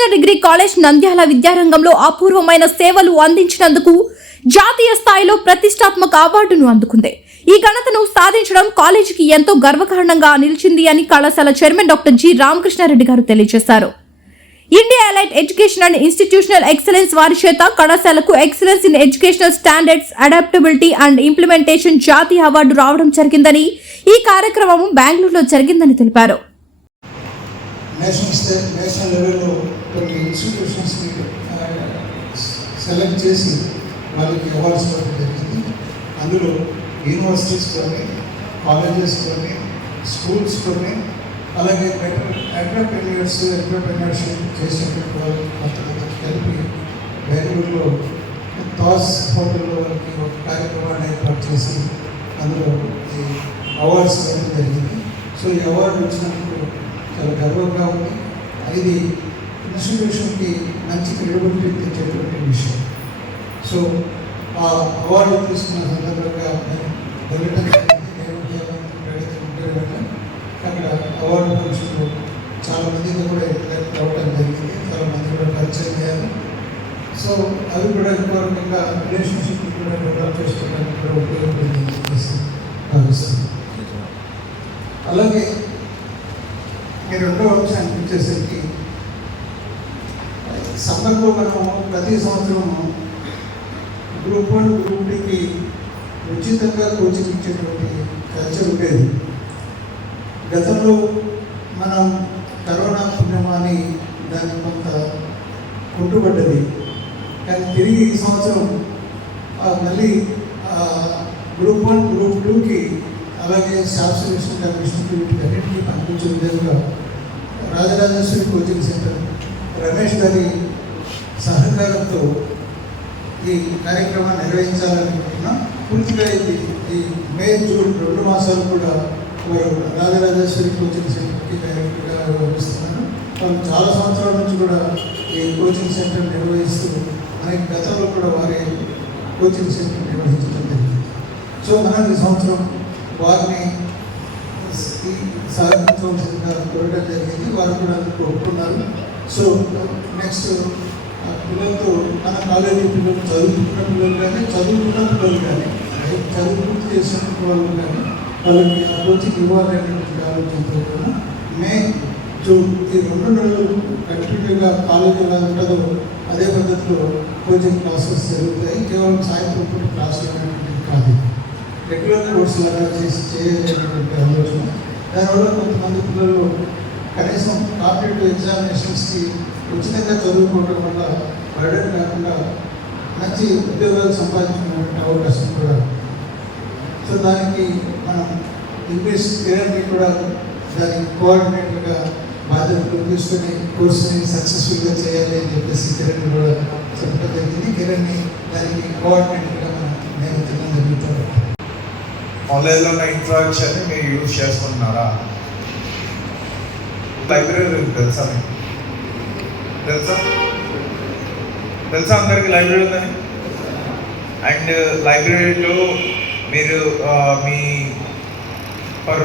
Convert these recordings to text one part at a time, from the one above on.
Ramakrishna degree college Nandyal విద్యారంగంలో అపూర్వమైన సేవలు అందించినందుకు జాతీయ స్థాయిలో ప్రతిష్టాత్మక అవార్డును అందుకుంది. ఈ ఘనతను సాధించడం కాలేజీకి ఎంతో గర్వకారణంగా నిలిచింది అని కళాశాల చైర్మన్ డాక్టర్ జి రామకృష్ణారెడ్డి గారు తెలియజేశారు. India elite education and institutional excellence వారి చేత కళాశాలకు excellence in educational standards adaptability and implementation జాతీయ అవార్డు రావడం జరిగిందని ఈ కార్యక్రమం బెంగళూరులో జరిగిందని తెలిపారు. నేషనల్ నేషనల్ లెవెల్లో కొన్ని ఇన్స్టిట్యూషన్స్ని సెలెక్ట్ చేసి వాళ్ళకి అవార్డ్స్ ఇవ్వడం జరిగింది. అందులో యూనివర్సిటీస్ కొన్ని కాలేజెస్ కొన్ని స్కూల్స్ కొన్ని అలాగే ఎంటర్ప్రీనియర్స్ ఎంటర్ప్రీనియర్షిప్ చేసేటువంటి వాళ్ళు కొంతమంది కలిపి బెంగళూరులో థాస్ హోటల్లో వాళ్ళకి ఒక కార్యక్రమాన్ని ఏర్పాటు చేసి అందులో ఈ అవార్డ్స్ ఇవ్వడం జరిగింది. సో ఈ అవార్డు వచ్చినందుకు చాలా గర్వంగా ఉంది. ఇది ఇన్స్టిట్యూషన్కి మంచి క్రెడిబిలిటీ తెచ్చేటువంటి విషయం. సో ఆ అవార్డు తీసుకున్న సందర్భంగా వెళ్ళటం. అక్కడ అవార్డు ఫంక్షన్లో చాలా మందితో కూడా అవ్వడం జరిగింది. చాలా మంది కూడా పరిచయం అయ్యారు. సో అవి కూడా ఇంకో రకంగా రిలేషన్షిప్ కూడా డెవలప్ చేసుకోవడానికి కూడా ఉపయోగపడింది అని చెప్పేసి భావిస్తున్నాను అలాగే ఈ రెండో అంశానికి వచ్చేసరికి సమ్మర్లో మనము ప్రతి సంవత్సరము గ్రూప్ వన్ గ్రూప్ డికి ఉచితంగా కోచింగ్ ఇచ్చేటువంటి కల్చర్ ఉండేది. గతంలో మనం కరోనా పుణ్యమాని దాన్ని కొంత కొట్టుబడ్డది. కానీ తిరిగి ఈ సంవత్సరం మళ్ళీ గ్రూప్ వన్ గ్రూప్ టూకి అలాగే స్టాఫ్ సెలక్షన్ కమిషన్కి వీటికి అన్నింటినీ పంపించే విధంగా రాజరాజేశ్వరి కోచింగ్ సెంటర్ రమేష్ గారి సహకారంతో ఈ కార్యక్రమాన్ని నిర్వహించాలనుకుంటున్నాం. పూర్తిగా ఇది ఈ మే జూన్ రెండు మాసాలు కూడా వారు రాజరాజేశ్వరి కోచింగ్ సెంటర్కి డైరెక్ట్గా వ్యవహరిస్తున్నారు. వాళ్ళు చాలా సంవత్సరాల నుంచి కూడా ఈ కోచింగ్ సెంటర్ నిర్వహిస్తూ అనేక గతంలో కూడా వారి కోచింగ్ సెంటర్ నిర్వహించడం జరిగింది. సో మనం ఈ సంవత్సరం వారిని సాధించవలసిందిగా కోరడం జరిగింది. వారు కూడా అందుకు ఒప్పుకున్నారు. సో నెక్స్ట్ ఆ పిల్లలతో మన కాలేజీ పిల్లలు చదువుకున్న పిల్లలు కానీ చదువుకున్న పిల్లలు కానీ చదువు పూర్తి చేసిన వాళ్ళు కానీ వాళ్ళకి ఆ కోచింగ్ ఇవ్వాలి అనేటువంటి ఆలోచనతో కూడా మే జూన్ ఈ రెండు నెలలు కంటిన్యూగా కాలేజీ ఎలా ఉంటుందో అదే పద్ధతిలో కోచింగ్ క్లాసెస్ జరుగుతాయి. కేవలం సాయంత్రం పూట క్లాసులు అనేటువంటిది కాదు. రెగ్యులర్ కోర్స్ లాగా చేసి చేయలేనటువంటి ఆలోచన. దానివల్ల కొంతమంది పిల్లలు కనీసం కాంపిటేటివ్ ఎగ్జామినేషన్స్కి ఉచితంగా చదువుకోవడం వల్ల బర్డెన్ కాకుండా మంచి ఉద్యోగాలు సంపాదించుకునే అవకాశం కూడా సో దానికి మనం ఇంగ్లీష్ కిరణ్ని కూడా దానికి కోఆర్డినేటర్గా బాధ్యతలు తీసుకుని కోర్సుని సక్సెస్ఫుల్గా చేయాలి అని చెప్పేసి కిరణ్ కూడా చెప్పడం జరిగింది. కిరణ్ని దానికి కోఆర్డినేటర్గా మనం నియమించడం జరుగుతుంది. ఆన్లైన్లో ఉన్న ఇంట్రాక్షన్ మీరు యూజ్ చేసుకుంటున్నారా? లైబ్రరీ తెలుసా? మీకు తెలుసా? తెలుసా అందరికి లైబ్రరీ ఉందని? అండ్ లైబ్రరీలో మీరు మీ పర్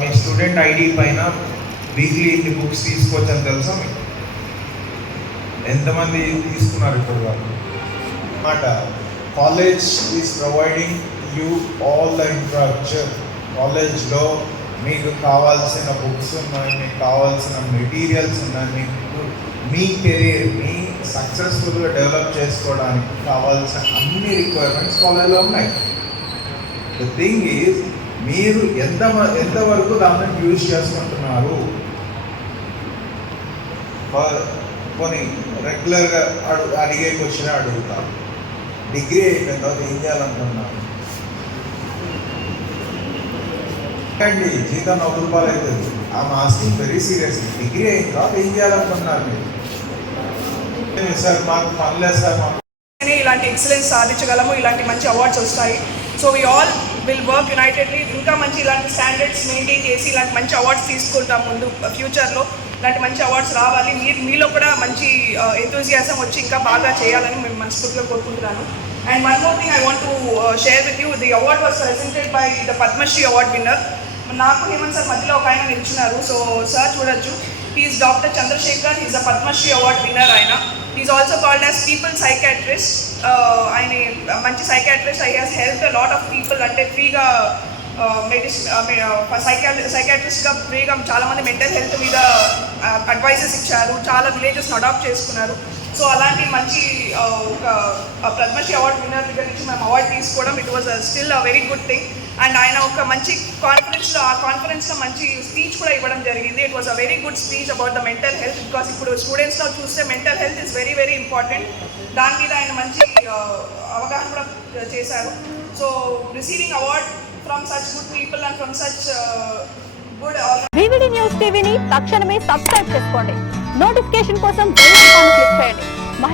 మీ స్టూడెంట్ ఐడి పైన వీక్లీ ఇన్ని బుక్స్ తీసుకోవచ్చని తెలుసా మీకు? ఎంతమంది తీసుకున్నారు ఇప్పుడు వాళ్ళు? మాట college is providing you all the infrastructure కాలేజ్లో మీకు కావాల్సిన బుక్స్ ఉన్నాయి మీకు కావాల్సిన మెటీరియల్స్ ఉన్నాయి మీకు మీ కెరీర్ని సక్సెస్ఫుల్గా డెవలప్ చేసుకోవడానికి కావాల్సిన అన్ని రిక్వైర్మెంట్స్ కాలేజ్లో ఉన్నాయి. ద థింగ్ ఈజ్ మీరు ఎంత ఎంతవరకు దాన్ని యూజ్ చేసుకుంటున్నారు? కొన్ని రెగ్యులర్గా అడుగు అడిగే క్వశ్చన్ అడుగుతారు డిగ్రీ అయిపోయిన తర్వాత ఏం చేయాలనుకున్నాను అండి జీతం ఒక రూపాయలు అవుతుంది. ఆ మాస్టింగ్ వెరీ సీరియస్ డిగ్రీ అయిన తర్వాత ఏం చేయాలనుకుంటున్నారు మీరు? సార్ మాకు పని సార్ మాకు ఇలాంటి ఎక్సలెన్స్ సాధించగలము ఇలాంటి మంచి అవార్డ్స్ వస్తాయి. So we all will work unitedly ఇంకా మంచి ఇలాంటి స్టాండర్డ్స్ మెయింటైన్ చేసి ఇలాంటి మంచి అవార్డ్స్ తీసుకుంటాం ముందు ఫ్యూచర్లో ఇలాంటి మంచి అవార్డ్స్ రావాలి. మీరు మీలో కూడా మంచి ఎంతూజియాసం వచ్చి ఇంకా బాగా చేయాలని మేము మనస్ఫూర్తిగా కోరుకుంటున్నాను. And one more thing I want to share with you the award was presented by the Padmashri award winner నాకు హేమంత్ సార్ మధ్యలో ఒక ఆయన నిల్చున్నారు. సో సార్ చూడొచ్చు. He is doctor Chandrashekar he's a Padmashri award winner ఆయన. Is also called as people psychiatrist ఆయన మంచి psychiatrist I has help lot of people అంటే ఫ్రీగా మెడిసిన్ సైకా సైకాట్రిస్ట్గా ఫ్రీగా చాలామంది మెంటల్ హెల్త్ మీద uh, అడ్వైజెస్ ఇచ్చారు. చాలా విలేజెస్ని అడాప్ట్ చేసుకున్నారు. సో అలాంటి మంచి uh, ఒక పద్మశ్రీ అవార్డ్ విన్నర్ దగ్గర నుంచి మేము అవార్డు తీసుకోవడం it was still a very good thing and ఆయన ఒక మంచి కాన్ఫరెన్స్లో ఆ కాన్ఫరెన్స్లో మంచి స్పీచ్ కూడా ఇవ్వడం జరిగింది. It was a very good speech about the mental health because ఇప్పుడు స్టూడెంట్స్లో చూస్తే mental health is very very important దాని మీద ఆయన మంచి అవగాహన కూడా చేశారు. So receiving award from such good people and from such good news టీవీని తక్షణమే సబ్స్క్రైబ్ చేసుకోండి. నోటిఫికేషన్ కోసం బెల్ ఐకాన్ క్లిక్ చేయండి.